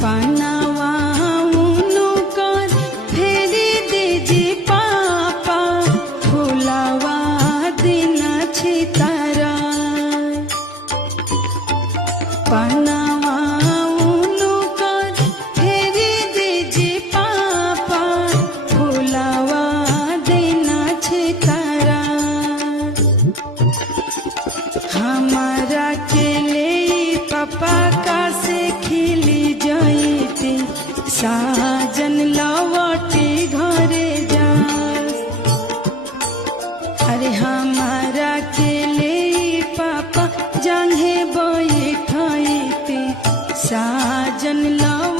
पनावा उनु कर फेरी दीजी पापा फुलावा दिन छितारा पनावा उनु कर फेरी दीजी पापा फुलावा दिन छितारा हमारा के ले पापा का से खिली जाइते साजन लवटी घरे जा अरे हमारा के ले पापा जंघे बैठाइते साजन लव